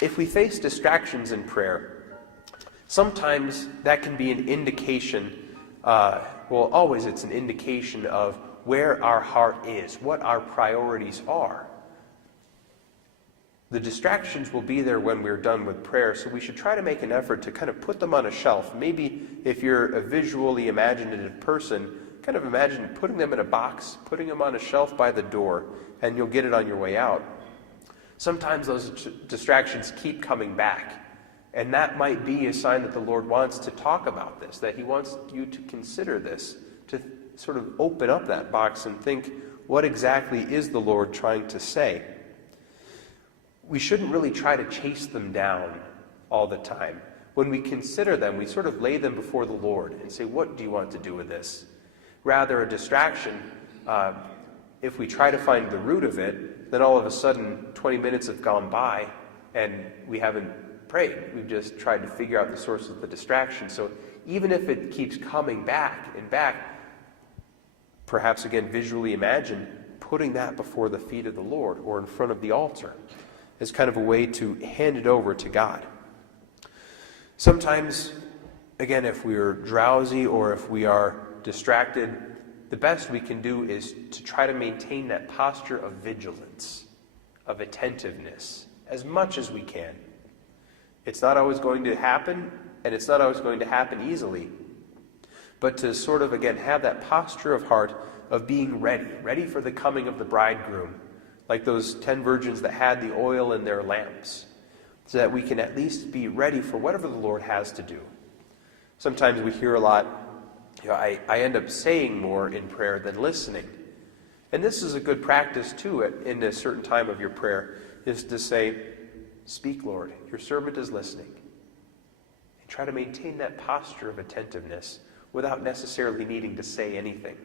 if we face distractions in prayer, sometimes that can be an indication, always it's an indication of where our heart is, what our priorities are. The distractions will be there when we're done with prayer, so we should try to make an effort to kind of put them on a shelf. Maybe if you're a visually imaginative person, kind of imagine putting them in a box, putting them on a shelf by the door, and you'll get it on your way out. Sometimes those distractions keep coming back, and that might be a sign that the Lord wants to talk about this, that He wants you to consider this, to sort of open up that box and think, what exactly is the Lord trying to say? We shouldn't really try to chase them down all the time. When we consider them, we sort of lay them before the Lord and say, what do you want to do with this? Rather, a distraction, if we try to find the root of it, then all of a sudden 20 minutes have gone by and we haven't prayed. We've just tried to figure out the source of the distraction. So even if it keeps coming back and back, perhaps again visually imagine putting that before the feet of the Lord or in front of the altar as kind of a way to hand it over to God. Sometimes, again, if we're drowsy or if we are distracted, the best we can do is to try to maintain that posture of vigilance, of attentiveness, as much as we can. It's not always going to happen, and it's not always going to happen easily, but to sort of, again, have that posture of heart of being ready for the coming of the bridegroom, like those 10 virgins that had the oil in their lamps, so that we can at least be ready for whatever the Lord has to do. Sometimes we hear a lot, I end up saying more in prayer than listening. And this is a good practice too in a certain time of your prayer, is to say, speak, Lord, your servant is listening. And try to maintain that posture of attentiveness without necessarily needing to say anything.